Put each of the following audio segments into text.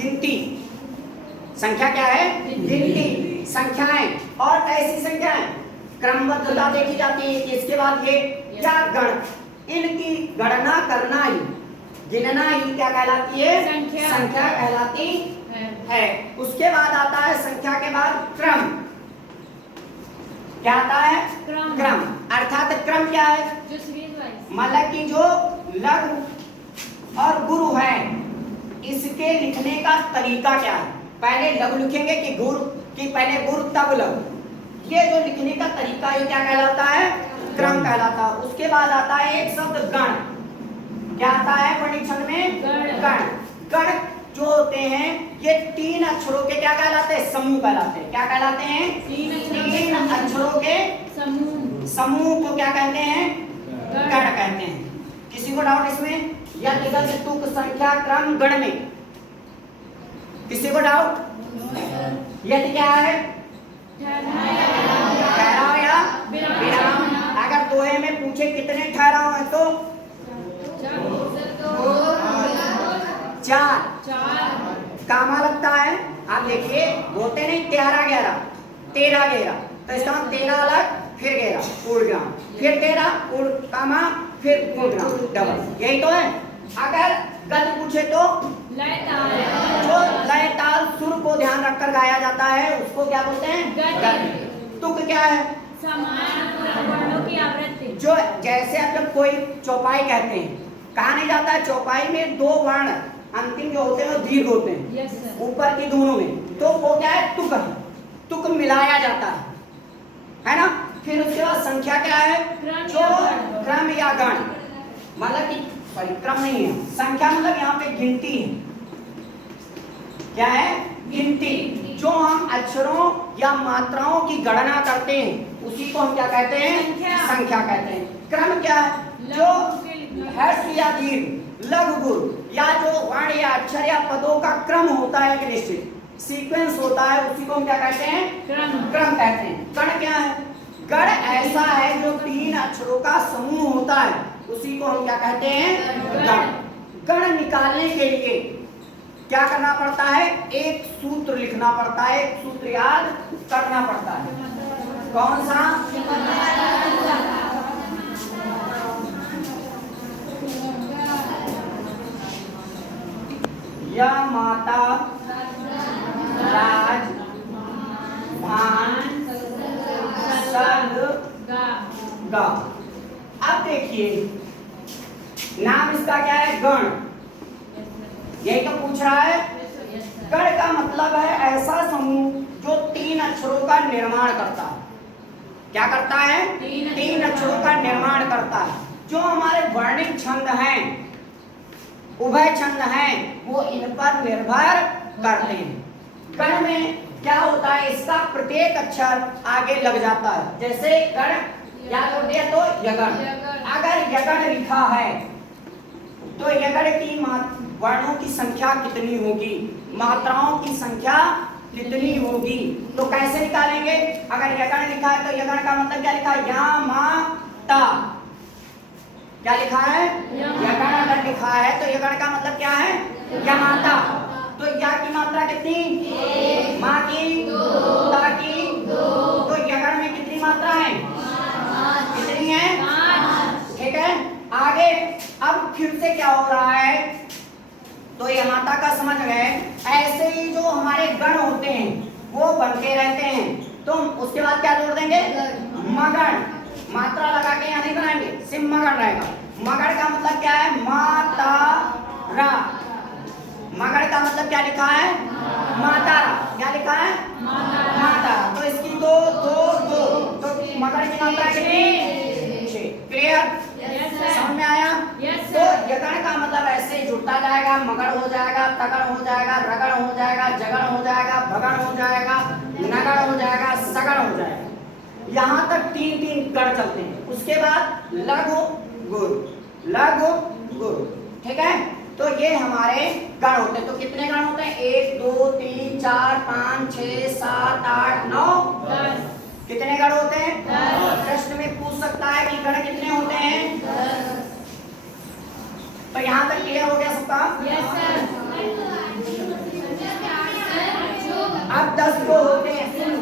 गिनती। संख्या क्या है? गिनती, संख्याएं। और कैसी संख्याएं? क्रमबद्धता देखी जाती है। इसके बाद ये क्या गण, इनकी गणना करना ही, गिनना ही क्या कहलाती है? संख्या कहलाती है। उसके बाद आता है संख्या के बाद क्रम। क्या आता है? क्रम। अर्थात क्रम क्या है? मतलब कि जो लघु और गुरु है, इसके लिखने का तरीका क्या है? पहले लघु लिखेंगे कि गुरु, कि पहले गुरु तब लघु? ये जो लिखने का तरीका ये क्या कहलाता है? क्रम कहलाता है। उसके बाद आता है एक शब्द गण। क्या आता है वर्णिक छंद में? गण। गण जो होते हैं ये 3 अक्षरों के क्या कहलाते हैं? समूह कहलाते हैं। क्या कहलाते हैं? 3 अक्षरों के समूह को क्या कहते हैं? गण कहते हैं। किसी को डाउट इसमें? यदि तुक संख्या क्रम गण में किसी को डाउट? यदि क्या है? ठहराव या विराम। अगर दोहे में पूछे कितने ठहराव है तो 4 कामा लगता है। आप देखिए बोलते नहीं 13 11 13 11, तो इसका मतलब 13 अलग फिर 11 पूर्णविराम, फिर 13 पूर्ण कामा फिर पूर्णविराम डबल, यही तो है। अगर गद पूछे तो जो लय ताल सुर को ध्यान रखकर गाया जाता है उसको क्या बोलते हैं? गद। तुक क्या है? वर्णों की आवृत्ति। जो जैसे अब जब कोई चौपाई कहते हैं, कहा नहीं जाता है चौपाई में 2 वर्ण अंतिम जो होते हैं वो दीर्घ होते हैं ऊपर की दोनों में, तो वो क्या है? तुक है। तुक मिलाया जाता है ना। फिर उसके बाद संख्या क्या है? जो क्रम या गण, मतलब कि सॉरी क्रम नहीं है, संख्या मतलब यहाँ पे गिनती है। क्या है? गिनती। जो हम अक्षरों या मात्राओं की गणना करते हैं उसी को हम क्या कहते हैं? संख्या कहते हैं। क्रम क्या है? जो हर्ष या दीर्घ, लघु गुरु या जो वर्ण या अक्षर या पदों का क्रम होता है, एक निश्चित सीक्वेंस होता है, उसी को हम क्या कहते हैं? क्रम कहते हैं। गण क्या है? गण ऐसा है जो 3 अक्षरों का समूह होता है, उसी को हम क्या कहते हैं? गण। गण निकालने के लिए क्या करना पड़ता है? एक सूत्र लिखना पड़ता है, एक सूत्र याद करना पड़ता है। कौन सा? या माता राज भान सद गा। अब देखिए नाम इसका क्या है? गण। यही तो पूछ रहा है। गण का मतलब है ऐसा समूह जो 3 अक्षरों का निर्माण करता है। क्या करता है? 3 अक्षरों का निर्माण करता है। जो हमारे वर्णिक छंद हैं, उभय छंद हैं, वो इन पर निर्भर करते हैं। गण में क्या होता है? इसका प्रत्येक अक्षर आगे लग जाता है। जैसे गण या तो दे तो यगण। अगर यगण लिखा है तो यगण की वर्णों की संख्या कितनी होगी, मात्राओं की संख्या कितनी होगी, तो कैसे निकालेंगे? अगर यगण लिखा है तो यगण का मतलब क्या लिखा है? या मा ता। क्या लिखा है? यगण अगर लिखा है तो यगण का मतलब क्या है? यमाता। तो या की मात्रा कितनी? माँ की 2, ता की 2, तो यगण में कितनी मात्रा है? कितनी है? 5। ठीक है। आगे अब फिर से क्या हो रहा है? तो ये माता का समझ गए। ऐसे ही जो हमारे गण होते हैं वो बनते रहते हैं, तो उसके बाद क्या जोड़ देंगे? मगण। मात्रा लगा के यहाँ नहीं बनाएंगे, सिर्फ मगण रहेगा। मगण का मतलब क्या है? माता रा। मगण का मतलब क्या लिखा है? माता रा। क्या लिखा है? माता। तो इसकी 2 2 2, तो मगण की मात्रा कितनी? 6। क्लियर? समझ में आया? तो यगण का मतलब ऐसे ही जुड़ता जाएगा, मगण हो जाएगा, तगड़ हो जाएगा, रगड़ हो जाएगा, जगड़ हो जाएगा, भगड़ हो जाएगा, नगड़ हो जाएगा, सगड़ हो जाएगा। यहाँ तक 3 गण चलते हैं। उसके बाद लघु गुरु, लघु गुरु। ठीक है। तो ये हमारे गण होते हैं। तो कितने गण होते हैं? 1 2 3 4 5 6 7 8 9 10। कितने गण होते हैं? 10। प्रश्न में पूछ सकता है कि गण कितने होते हैं? 10। तो यहाँ तक क्लियर हो गया सबका? Yes sir. अब 10 को होते हैं, सुनो,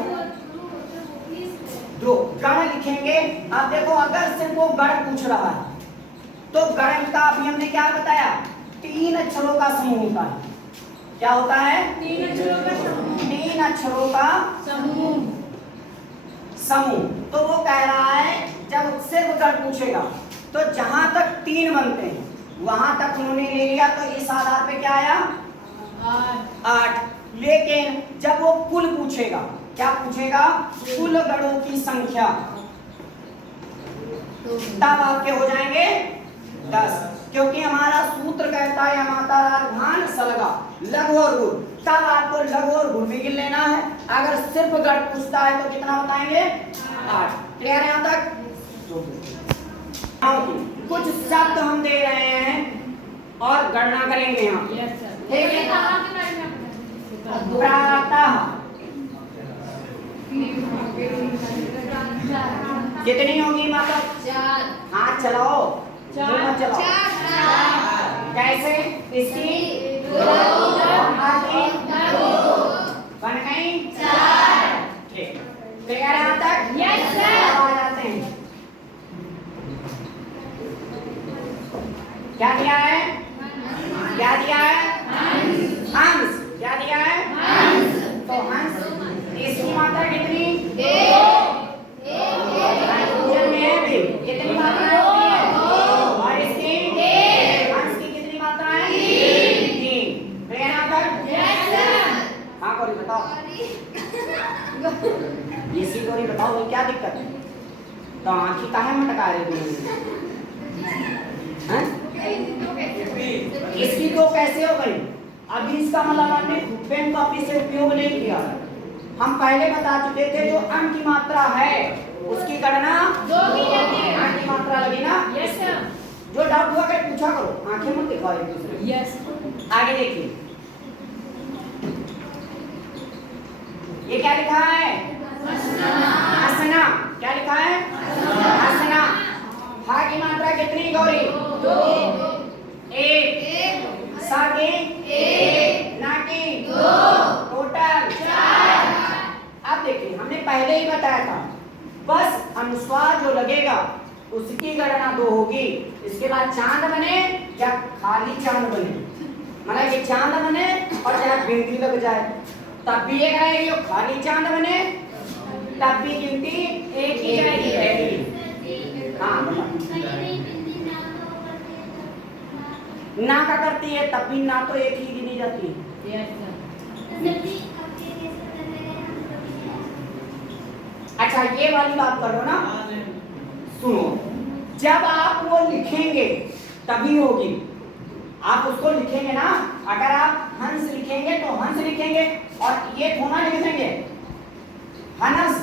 दो गण लिखेंगे। अब देखो अगर सिर्फ वो गण पूछ रहा है तो गण का अभी हमने क्या बताया, 3 अक्षरों का समूह होता है। क्या होता है? 3 अक्षरों का समूह। 3 अक्षरों का समूह। तो वो कह रहा है जब सिर्फ गण पूछेगा तो जहां तक 3 बनते हैं वहां तक उन्होंने ले लिया, तो इस आधार पे क्या आया? 8। लेकिन जब वो कुल पूछेगा, क्या पूछेगा? कुल गणों की संख्या, तब आपके हो जाएंगे 10, क्योंकि हमारा सूत्र कहता है मात्रा ध्यान सलगा लघु और गुण। तब आपको लघु और गुण भी गिन लेना है। अगर सिर्फ गण पूछता है तो कितना बताएंगे? 8। क्लियर है यहाँ तक? कुछ शब्द हम दे रहे हैं और गणना करेंगे यहाँ। ठीक है? प्रातः कितनी होगी मतलब? 4। हाथ चलाओ, मत चलाओ। कैसे? इसकी 2 बन गई 4। ठीक, क्लियर है यहाँ तक? Yes sir. आ जाते हैं, क्या दिया है? क्या दिया है? हंस। क्या दिया है? तो हंस, इसकी मात्रा कितनी? 1 में भी कितनी मात्रा होती है? और इसकी हंस की कितनी मात्रा है? 3। क्लियर है तक? हाँ कोई बताओ, इसी को नहीं बताओ भाई, क्या दिक्कत है? तो आंखी काहे मटका रहे हैं? इसकी 2 कैसे हो गई? अभी इसका मतलब हमने पेन कॉपी से उपयोग नहीं किया। हम पहले बता चुके थे जो अंक की मात्रा है उसकी गणना 2 की जाती है। अंक की मात्रा लगी ना? Yes sir. जो डाउट हुआ कर पूछा करो, आंखें मत दिखाओ एक दूसरे। यस। आगे देखिए, ये क्या लिखा है? हंसना। क्या लिखा है? हंसना। हा की मात्रा कितनी गौरी? 2। 1। सा की 1। ना की 2। टोटल 4। अब देखिए हमने पहले ही बताया था, बस अनुस्वार जो लगेगा उसकी गणना 2 होगी। इसके बाद चांद बने या खाली चांद बने, मतलब कि चांद बने और चाहे बिंदी लग जाए तब भी एक रहेगी, और खाली चांद बने तब भी गिनती एक ही रहेगी। हाँ ना का करती है तब भी ना तो एक ही गिनी जाती है। Yes sir. अच्छा ये वाली बात करो ना, सुनो, जब आप वो लिखेंगे तभी होगी। आप उसको लिखेंगे ना, अगर आप हंस लिखेंगे तो हंस लिखेंगे और ये थोड़ा लिख देंगे हंस।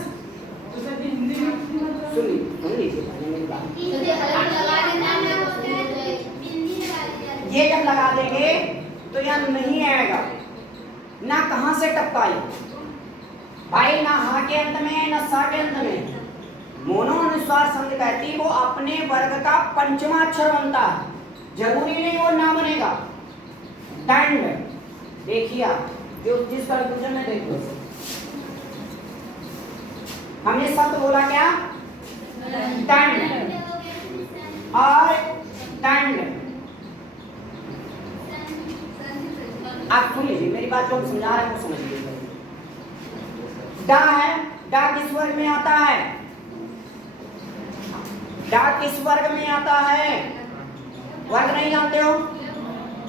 सुन लीजिए मेरी बात, ये जब लगा देंगे तो यह नहीं आएगा ना, कहां से टपकाई भाई, ना हा के अंत में ना सा के अंत में। मोनो अनुस्वार संध कहती वो अपने वर्ग का 5वां अक्षर बनता है, जरूरी नहीं वो ना बनेगा। दंड देखिए आप जो जिस कंफ्यूजन में देखो, हमने शब्द बोला क्या? दंड और दंड। आप सुन लीजिए मेरी बात, जो समझा रहे हैं वो समझ लीजिए। डा है, डा किस वर्ग में आता है? डा किस वर्ग में आता है? वर्ग नहीं जानते हो?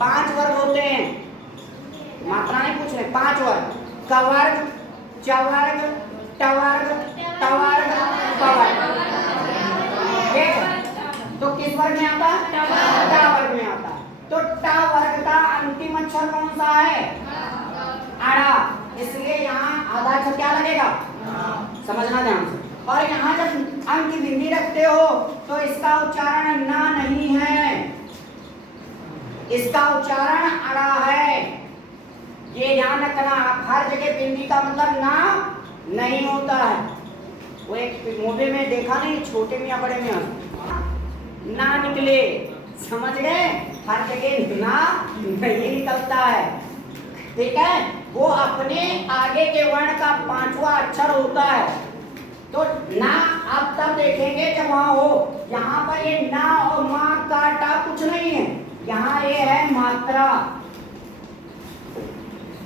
5 वर्ग होते हैं, मात्रा नहीं पूछ रहे, 5 वर्ग। कवर्ग, चवर्ग, टवर्ग, तवर्ग, पवर्ग। ठीक है, तो किस वर्ग में आता है? टा वर्ग में आता है। तो टा वर्ग का अंतिम अक्षर कौन सा है? अड़ा, इसलिए यहाँ आधा अक्षर क्या लगेगा? समझना ध्यान से। और यहाँ जब अंक की बिंदी रखते हो तो इसका उच्चारण ना नहीं है, इसका उच्चारण अड़ा है, ये ध्यान रखना। हर जगह बिंदी का मतलब ना नहीं होता है। वो एक मूवी में देखा नहीं, छोटे में या बड़े में ना निकले, समझ गए? हर जगह ना नहीं निकलता है, ठीक है? वो अपने आगे के वर्ण का पांचवा अक्षर होता है। तो ना आप तब देखेंगे जब वहां हो। यहाँ पर ये ना और मा का टा कुछ नहीं है, यहाँ ये है मात्रा,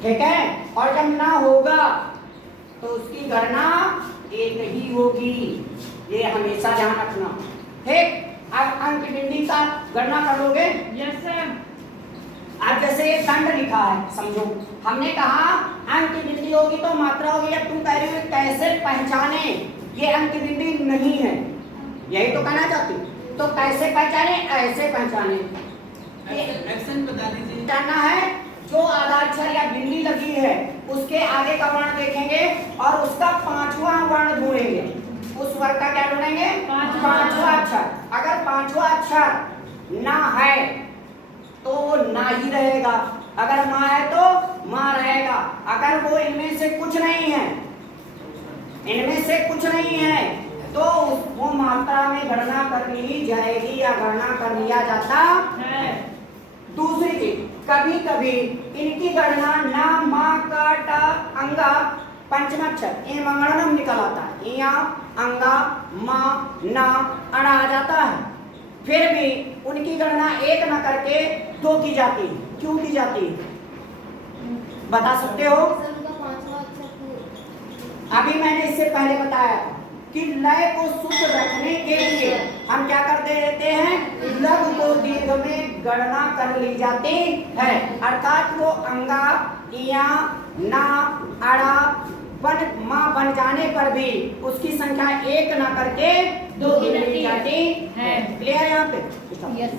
ठीक है। और जब ना होगा तो उसकी गणना एक ही होगी, ये हमेशा ध्यान रखना, ठीक। अब अंक बिंदी का गणना कर लोगे? Yes sir. अब जैसे ये दंड लिखा है, समझो हमने कहा अंक बिंदी होगी तो मात्रा होगी। अब तुम कह रहे हो कैसे पहचाने ये अंक बिंदी नहीं है, यही तो कहना चाहती हूँ। तो कैसे पहचाने? ऐसे पहचाने, एक्शन बता दीजिए। जानना है जो आधा अक्षर या बिंदी लगी है उसके आगे का वर्ण देखेंगे और उसका पांचवा वर्ण ढूंढेंगे। उस वर्ग का क्या ढूंढेंगे? पांचवा अक्षर। अगर पांचवा अक्षर ना है तो वो ना ही रहेगा, अगर माँ है तो माँ रहेगा। अगर वो इनमें से कुछ नहीं है, इनमें से कुछ नहीं है, तो वो मात्रा में गणना कर ली जाएगी या गणना कर लिया जाता है। दूसरी चीज, कभी कभी इनकी गणना ना मा का टा अंगा पंचमाक्षर ये मंगलम निकल आता है, यहाँ अंगा मा ना अड़ा आ जाता है। फिर भी उनकी गणना एक न करके दो की जाती है। क्यों की जाती है बता सकते हो? अभी मैंने इससे पहले बताया कि लय को शुद्ध रखने के लिए हम क्या करते रहते हैं? लघु को दीर्घ में गणना कर ली जाती है। अर्थात वो अंगा इया ना अड़ा बन जाने पर भी उसकी संख्या एक न करके दो की ली जाती है। क्लियर यहाँ पे? यस।